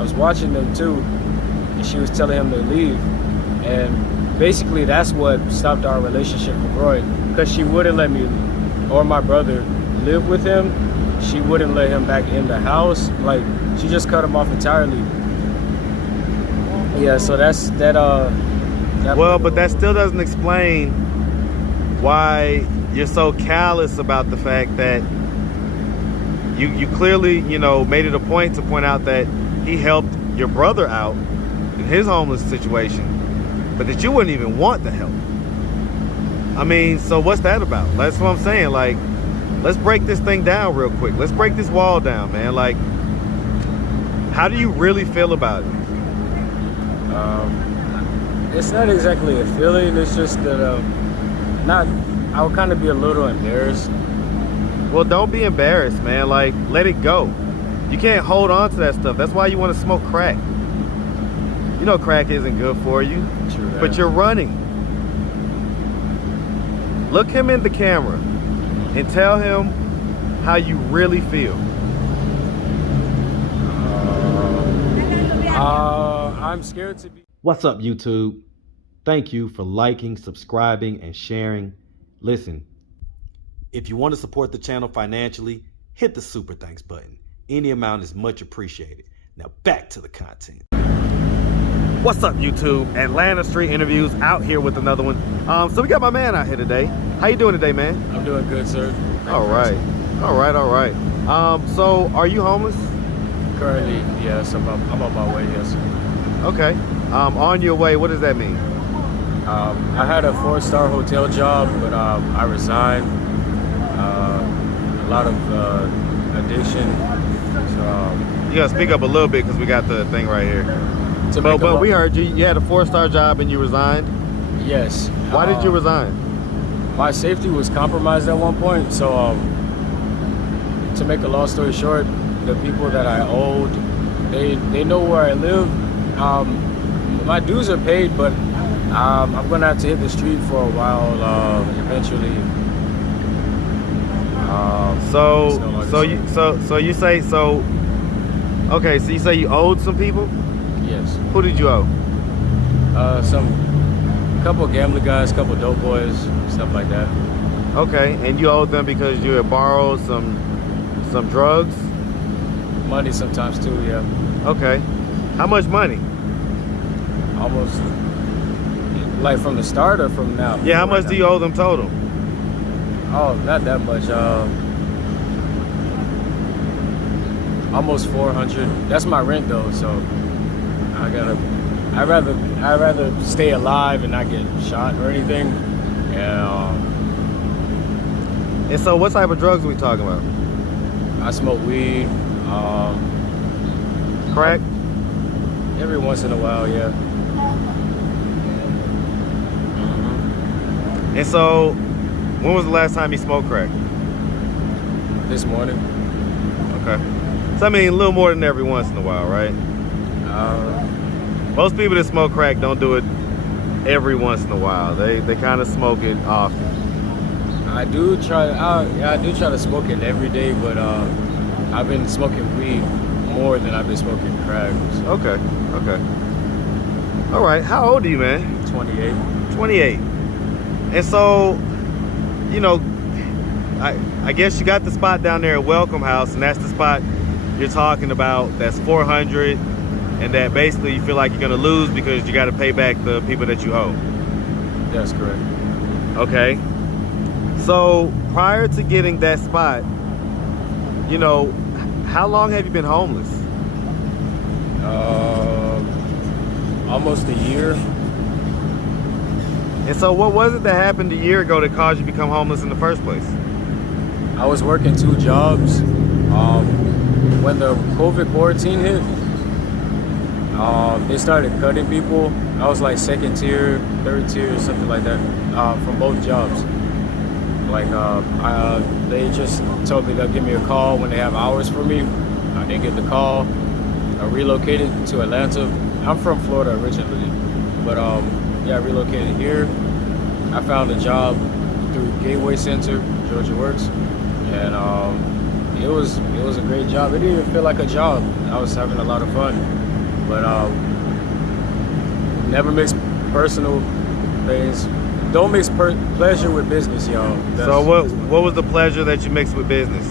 I was watching them too, and she was telling him to leave. And basically that's what stopped our relationship with Roy, because she wouldn't let me or my brother live with him. She wouldn't let him back in the house. Like, she just cut him off entirely. Yeah, so that's that. Well, but that still doesn't explain why you're so callous about the fact that you clearly, you know, made it a point to point out that he helped your brother out in his homeless situation, but that you wouldn't even want the help. I mean, so what's that about? That's what I'm saying. Like, let's break this thing down real quick. Let's break this wall down, man. Like, how do you really feel about it? It's not exactly a feeling. It's just that I would kind of be a little embarrassed. Well, don't be embarrassed, man. Like, let it go. You can't hold on to that stuff. That's why you want to smoke crack. You know crack isn't good for you. True, but you're running. Look him in the camera and tell him how you really feel. I'm scared to be. What's up, YouTube? Thank you for liking, subscribing, and sharing. Listen, if you want to support the channel financially, hit the super thanks button. Any amount is much appreciated. Now back to the content. What's up, YouTube? Atlanta Street Interviews out here with another one. So we got my man out here today. How you doing today, man? I'm doing good, sir. All right. So are you homeless? Currently, yes. I'm on my way, yes. Okay. On your way, what does that mean? I had a 4-star hotel job, but I resigned. A lot of addiction. So, you gotta speak up a little bit because we got the thing right here. But we heard you had a 4-star job and you resigned? Yes. Why did you resign? My safety was compromised at one point. So to make a long story short, the people that I owed, they know where I live. My dues are paid, but I'm gonna have to hit the street for a while eventually. Okay, so you say you owed some people? Yes. Who did you owe? Couple gambling guys, couple dope boys, stuff like that. Okay, and you owed them because you had borrowed some drugs? Money sometimes too, yeah. Okay. How much money? Almost, like from the start or from now? Yeah, how much do you owe them total? Oh, not that much. Almost 400. That's my rent though, so I'd rather stay alive and not get shot or anything. And so what type of drugs are we talking about? I smoke weed. Crack? Every once in a while, yeah. And so, when was the last time you smoked crack? This morning. Okay. So I mean, a little more than every once in a while, right? Most people that smoke crack don't do it every once in a while. They kind of smoke it often. I do try to smoke it every day, but I've been smoking weed more than I've been smoking crack. So. Okay. All right. How old are you, man? 28. 28. And so, you know, I guess you got the spot down there at Welcome House, and that's the spot you're talking about. That's 400, and that basically you feel like you're gonna lose because you got to pay back the people that you owe. That's correct. Okay. So prior to getting that spot, you know, how long have you been homeless? Almost a year. And so what was it that happened a year ago that caused you to become homeless in the first place? I was working 2 jobs. When the COVID quarantine hit, they started cutting people. I was like 2nd tier, 3rd tier, something like that, from both jobs. Like, they just told me they'll give me a call when they have hours for me. I didn't get the call. I relocated to Atlanta. I'm from Florida originally, but yeah, I relocated here. I found a job through Gateway Center, Georgia Works, and it was a great job. It didn't even feel like a job. I was having a lot of fun. But never mix personal things. Don't mix pleasure with business, y'all. So what was the pleasure that you mixed with business?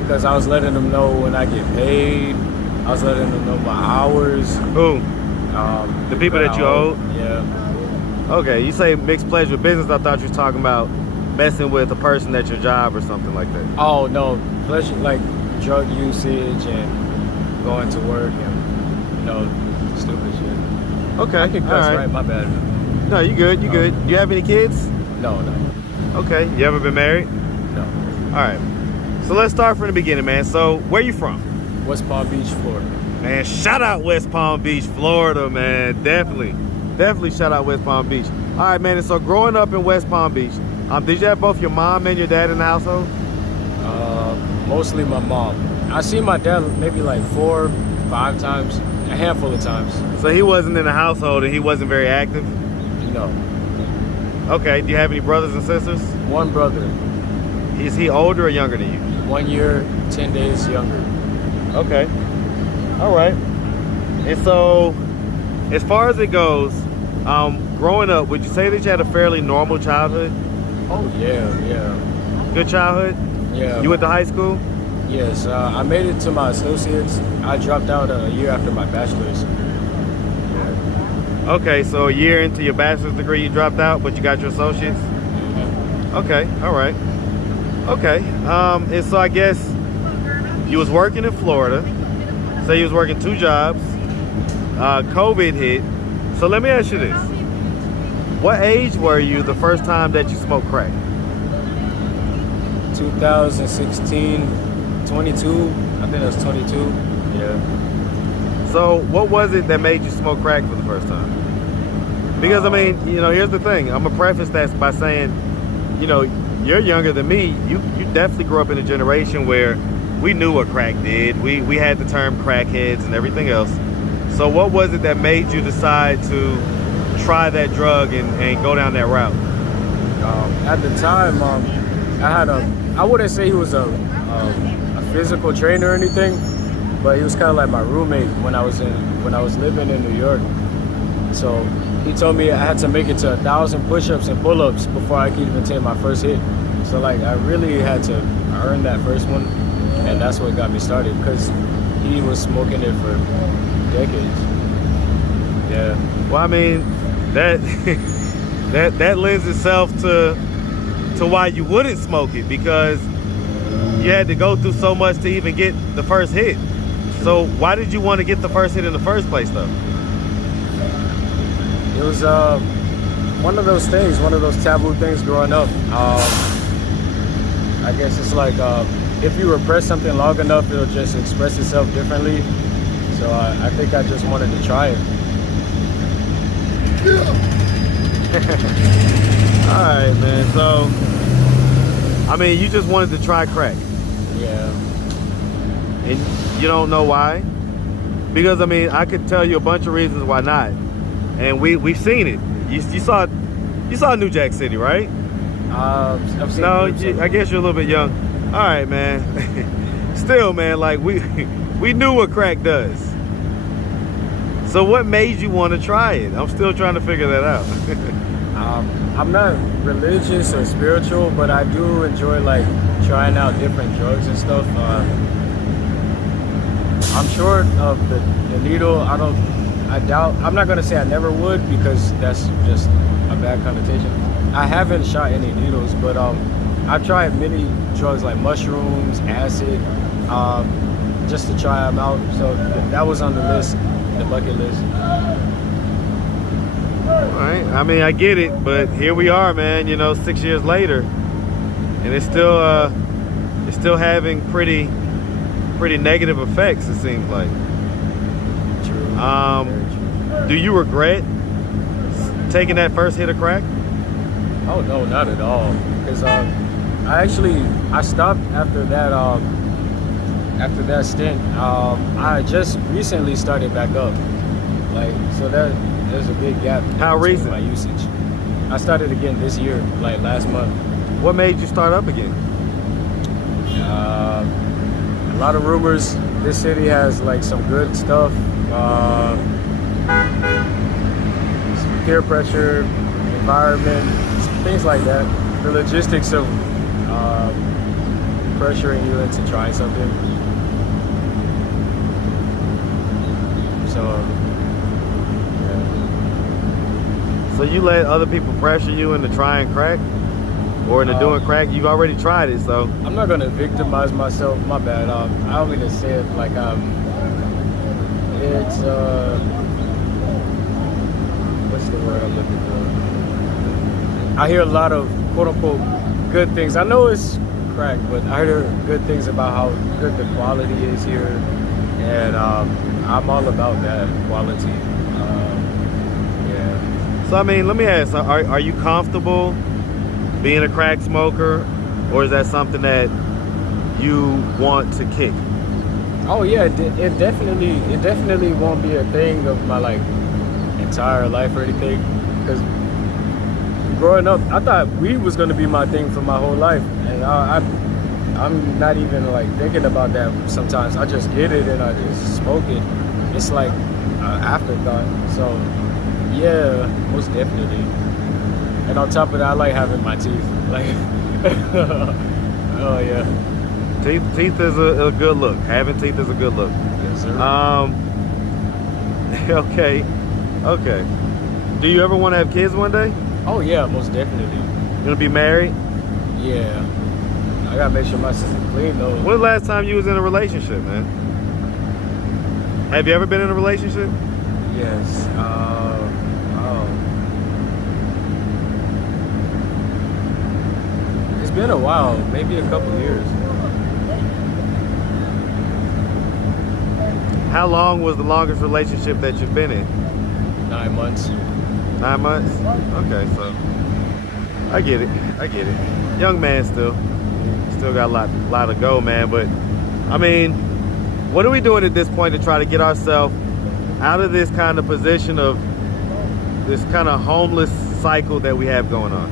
Because I was letting them know when I get paid. I was letting them know my hours. Who? The people that you owed? Yeah. Okay, you say mixed pleasure with business. I thought you was talking about messing with a person at your job or something like that. Oh, no. Pleasure, like drug usage and going to work and, stupid shit. Okay. I can cuss, right? My bad. No, you good. You good. You have any kids? No. Okay. You ever been married? No. All right. So let's start from the beginning, man. So where you from? West Palm Beach, Florida. Man, shout out West Palm Beach, Florida, man. Definitely shout out West Palm Beach. All right, man. And so growing up in West Palm Beach, did you have both your mom and your dad in the household? Mostly my mom. I seen my dad maybe like 4, 5 times, a handful of times. So he wasn't in the household and he wasn't very active? No. Okay. Do you have any brothers and sisters? One brother. Is he older or younger than you? 1 year, 10 days younger. Okay. All right. And so, as far as it goes, growing up, would you say that you had a fairly normal childhood? Oh, yeah. Good childhood? Yeah. You went to high school? Yes. I made it to my associates. I dropped out a year after my bachelor's. Okay, so a year into your bachelor's degree, you dropped out, but you got your associates? Mm-hmm. Okay, all right. Okay, and so I guess you was working in Florida. Say you was working 2 jobs. COVID hit. So let me ask you this. What age were you the first time that you smoked crack? 2016, 22. I think that's 22. Yeah. So what was it that made you smoke crack for the first time? Because I mean, here's the thing. I'm gonna preface that by saying, you're younger than me. You definitely grew up in a generation where we knew what crack did. We had the term crackheads and everything else. So what was it that made you decide to try that drug and go down that route? At the time, I wouldn't say he was a physical trainer or anything, but he was kind of like my roommate when I was living in New York. So he told me I had to make it to 1,000 push-ups and pull-ups before I could even take my first hit. So like I really had to earn that first one, and that's what got me started because he was smoking it for decades. Yeah. Well, I mean, that lends itself to why you wouldn't smoke it, because you had to go through so much to even get the first hit. So why did you want to get the first hit in the first place, though? It was one of those things, one of those taboo things growing up. I guess it's like if you repress something long enough, it'll just express itself differently. So I think I just wanted to try it. All right, man. So, I mean, you just wanted to try crack. Yeah. And you don't know why? Because, I mean, I could tell you a bunch of reasons why not. And we've seen it. You saw New Jack City, right? I've seen no, I guess you're a little bit young. All right, man. Still, man, like we knew what crack does. So what made you want to try it? I'm still trying to figure that out. I'm not religious or spiritual, but I do enjoy like trying out different drugs and stuff. I'm short of the needle. I doubt. I'm not gonna say I never would, because that's just a bad connotation. I haven't shot any needles, but I've tried many drugs like mushrooms, acid, just to try them out. So that was on the list, the bucket list. All right. I mean, I get it, but here we are, man. 6 years later, and it's still having pretty negative effects. It seems like. True. Do you regret taking that first hit of crack? Oh no, not at all. Because I stopped after that stint. I just recently started back up. So there's a big gap. How recent? My usage. I started again this year, last month. What made you start up again? lot of rumors. This city has like some good stuff. Peer pressure, environment, things like that. The logistics of pressuring you into trying something. So, yeah. So you let other people pressure you into trying crack? Or into doing crack? You've already tried it, so. I'm not gonna victimize myself, my bad. I don't mean to say it like it's, what's the word I'm looking for? I hear a lot of quote unquote good things. I know it's crack, but I hear good things about how good the quality is here. And I'm all about that quality. Yeah. So I mean, let me ask, are you comfortable being a crack smoker, or is that something that you want to kick? Oh yeah, it definitely won't be a thing of my like entire life or anything. Because growing up, I thought weed was gonna be my thing for my whole life, and I'm not even like thinking about that sometimes. I just get it and I just smoke it. It's like an afterthought. So yeah, most definitely. And on top of that, I like having my teeth. Like, oh yeah. Teeth is a good look. Having teeth is a good look. Yes, sir. Okay. Do you ever want to have kids one day? Oh yeah, most definitely. You gonna be married? Yeah. I gotta make sure my system's clean though. When was the last time you was in a relationship, man? Have you ever been in a relationship? Yes. It's been a while, maybe a couple years. How long was the longest relationship that you've been in? 9 months. 9 months? Okay, so I get it. Young man still got a lot to go, man. But I mean, what are we doing at this point to try to get ourselves out of this kind of position of this kind of homeless cycle that we have going on?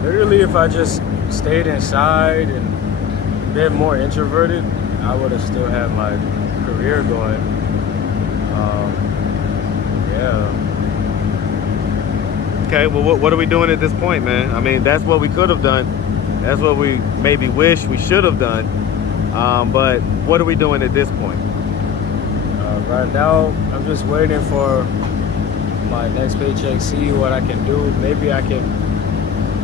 Literally, if I just stayed inside and been more introverted, I would have still had my career going. Yeah. Okay, well, what are we doing at this point, man? I mean, that's what we could have done. That's what we maybe wish we should have done. But what are we doing at this point? Right now, I'm just waiting for my next paycheck, see what I can do. Maybe I can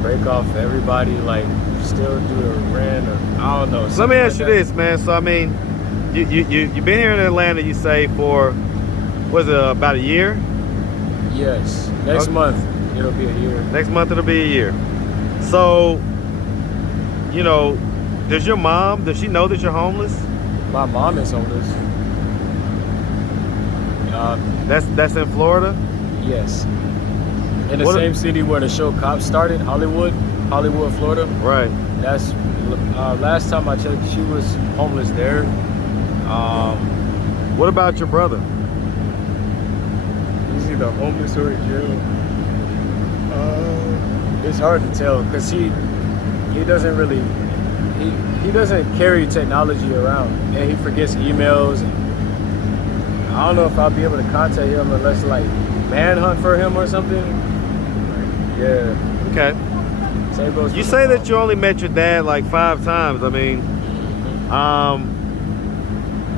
break off everybody, like still do the rent, or I don't know. Let me ask you this, man. So I mean, you've been here in Atlanta, you say, for was it about a year? Yes. Next month it'll be a year. Next month it'll be a year. So, you know, does she know that you're homeless? My mom is homeless. That's in Florida? Yes. In the same city where the show Cops started, Hollywood, Florida. Right. That's last time I checked, she was homeless there. What about your brother? He's either homeless or in jail. It's hard to tell because he doesn't really he doesn't carry technology around, and he forgets emails. And I don't know if I'll be able to contact him unless like manhunt for him or something. Yeah. Okay. You say that you only met your dad like 5 times. I mean,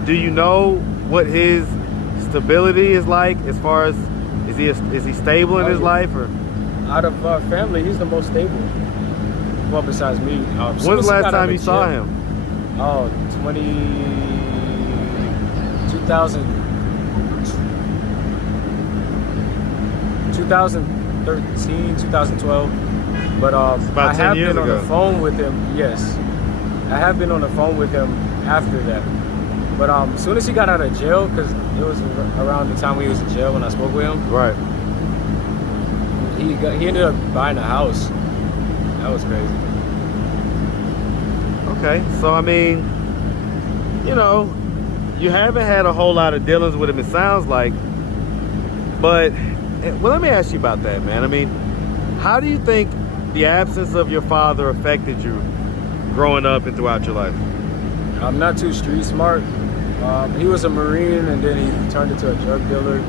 do you know what his stability is like as far as is he stable in his life, or? Out of our family, he's the most stable. Well, besides me. When's the last time you saw him? Oh, 2013, 2012. But I have been on the phone with him. Yes, I have been on the phone with him after that. But as soon as he got out of jail, because it was around the time when he was in jail when I spoke with him. Right. He ended up buying a house. That was crazy. Okay, so I mean, you know, you haven't had a whole lot of dealings with him, it sounds like. But, well, let me ask you about that, man. I mean, how do you think the absence of your father affected you growing up and throughout your life? I'm not too street smart. He was a Marine and then he turned into a drug dealer.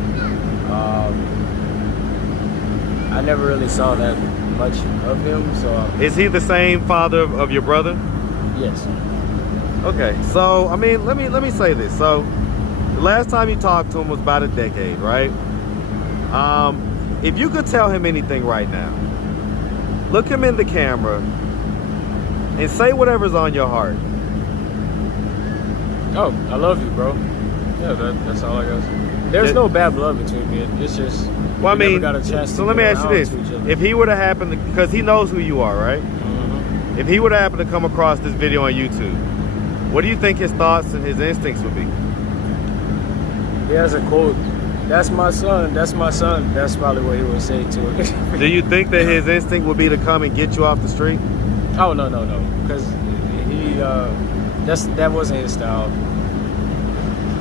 I never really saw that much of him, so. Is he the same father of your brother? Yes. Okay, so I mean, let me say this. So, the last time you talked to him was about a decade, right? If you could tell him anything right now, look him in the camera and say whatever's on your heart. Oh, I love you, bro. Yeah, that's all I got. There's no bad blood between me. It's just, well, I mean, never got a chance so to let me ask you this: to if he were to happen, because he knows who you are, right? Mm-hmm. If he were to happen to come across this video on YouTube, what do you think his thoughts and his instincts would be? He has a quote. That's my son. That's my son. That's probably what he would say to it. Do you think that his instinct would be to come and get you off the street? Oh no, because that wasn't his style.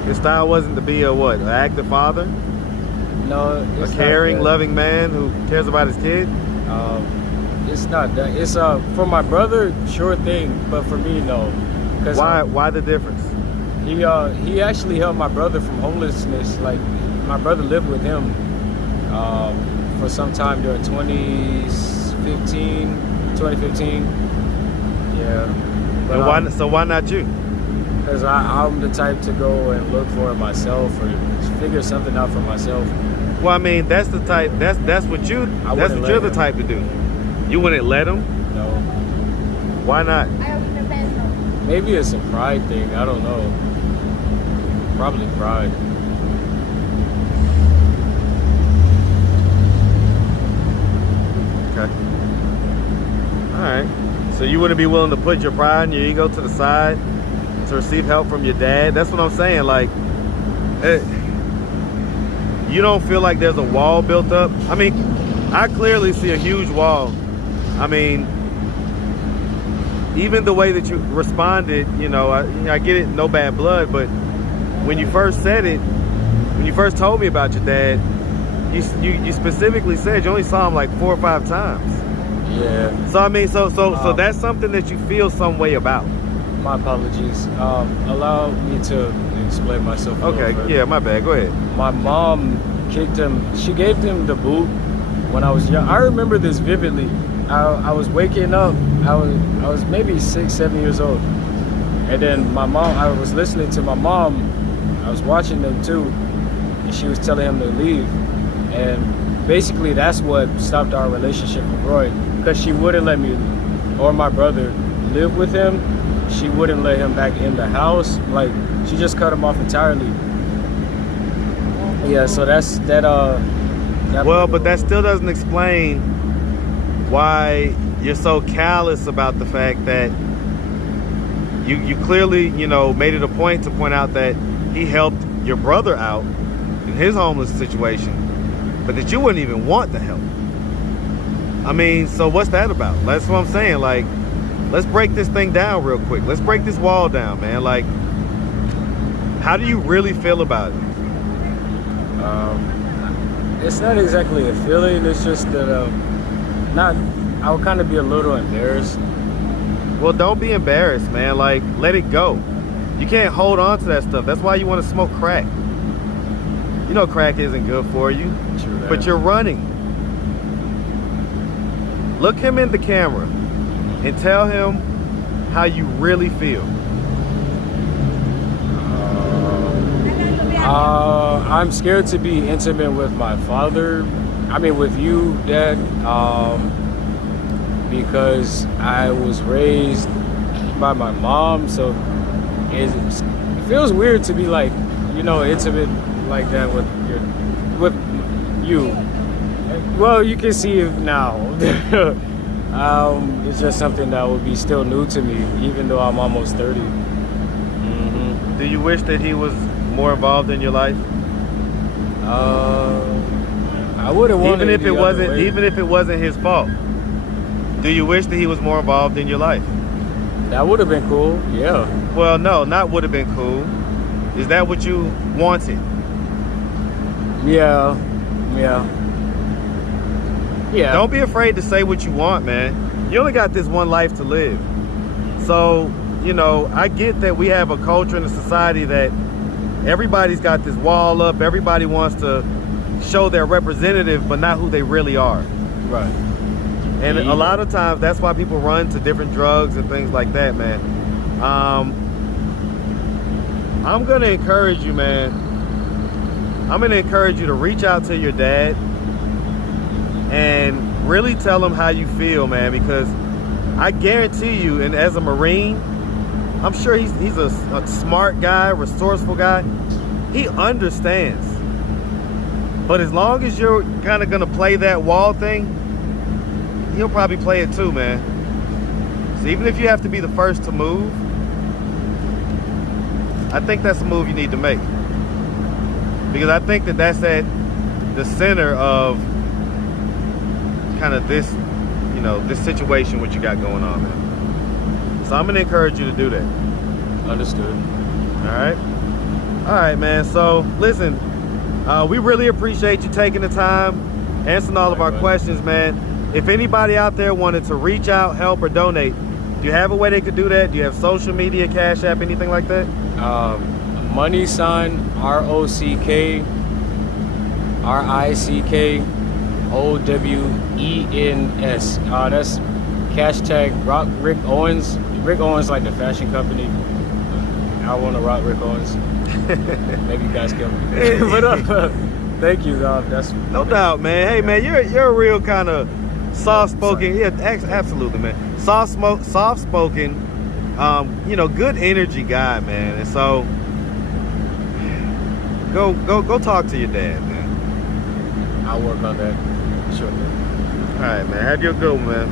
His style wasn't to be a what? An active father? No, a caring, loving man who cares about his kid? It's not that. It's for my brother, sure thing, but for me, no. Why the difference? He actually helped my brother from homelessness. Like, my brother lived with him for some time during 2015. Yeah. But so why not you? Because I'm the type to go and look for it myself or figure something out for myself. Well, I mean, that's the type. That's what you're the type to do. You wouldn't let him? No. Why not? Maybe it's a pride thing. I don't know. Probably pride. Okay. All right. So you wouldn't be willing to put your pride and your ego to the side to receive help from your dad? That's what I'm saying. Like, you don't feel like there's a wall built up? I mean, I clearly see a huge wall. I mean, even the way that you responded, you know, I get it, no bad blood, but when you first said it, when you first told me about your dad, you specifically said you only saw him like 4 or 5 times. Yeah. So I mean, so that's something that you feel some way about. My apologies. Allow me to explain myself. Okay. Yeah, my bad. Go ahead. My mom kicked him. She gave him the boot when I was young. I remember this vividly. I was waking up. I was maybe 6, 7 years old, and then my mom. I was listening to my mom. I was watching them too, and she was telling him to leave. And basically, that's what stopped our relationship with Roy, because she wouldn't let me or my brother live with him. She wouldn't let him back in the house. Like, she just cut him off entirely. Yeah, so that's that. Well, but that still doesn't explain why you're so callous about the fact that you clearly, you know, made it a point to point out that he helped your brother out in his homeless situation, but that you wouldn't even want the help. I mean, so what's that about? That's what I'm saying. Like, let's break this thing down real quick. Let's break this wall down, man. Like, how do you really feel about it? It's not exactly a feeling. It's just that I would kind of be a little embarrassed. Well, don't be embarrassed, man. Like, let it go. You can't hold on to that stuff. That's why you want to smoke crack. You know crack isn't good for you, but you're running. Look him in the camera and tell him how you really feel. I'm scared to be intimate with my father. I mean, with you, Dad, because I was raised by my mom, so it feels weird to be like, you know, intimate like that with you. Well, you can see it now. It's just something that would be still new to me, even though I'm almost 30. Do you wish that he was more involved in your life? I wouldn't want even if it wasn't his fault. Do you wish that he was more involved in your life? That would have been cool. Yeah. Well, no, not would have been cool. Is that what you wanted? Yeah. Don't be afraid to say what you want, man. You only got this one life to live. So, you know, I get that we have a culture in a society that everybody's got this wall up. Everybody wants to show their representative, but not who they really are. Right. And a lot of times that's why people run to different drugs and things like that, man. I'm going to encourage you, man. I'm going to encourage you to reach out to your dad and really tell him how you feel, man, because I guarantee you, and as a Marine, I'm sure he's a smart guy, resourceful guy. He understands. But as long as you're kind of going to play that wall thing, he'll probably play it too, man. So even if you have to be the first to move, I think that's a move you need to make. Because I think that that's at the center of kind of this, you know, this situation what you got going on, man. So I'm gonna encourage you to do that. Understood. All right, man. So listen, we really appreciate you taking the time, answering all of our questions, man. If anybody out there wanted to reach out, help, or donate, do you have a way they could do that? Do you have social media, Cash App, anything like that? Money sign ROCK RICKOWENS. That's hashtag Rock Rick Owens. Rick Owens, like the fashion company. I want to rock Rick Owens. Maybe you guys kill me. But thank you, that's no doubt, man. Hey, man, you're a real kind of soft-spoken. Yeah, absolutely, man. Soft-spoken. You know, good energy guy, man. And so, go talk to your dad, man. I'll work on that. Sure thing. All right, man. Have your good one, man.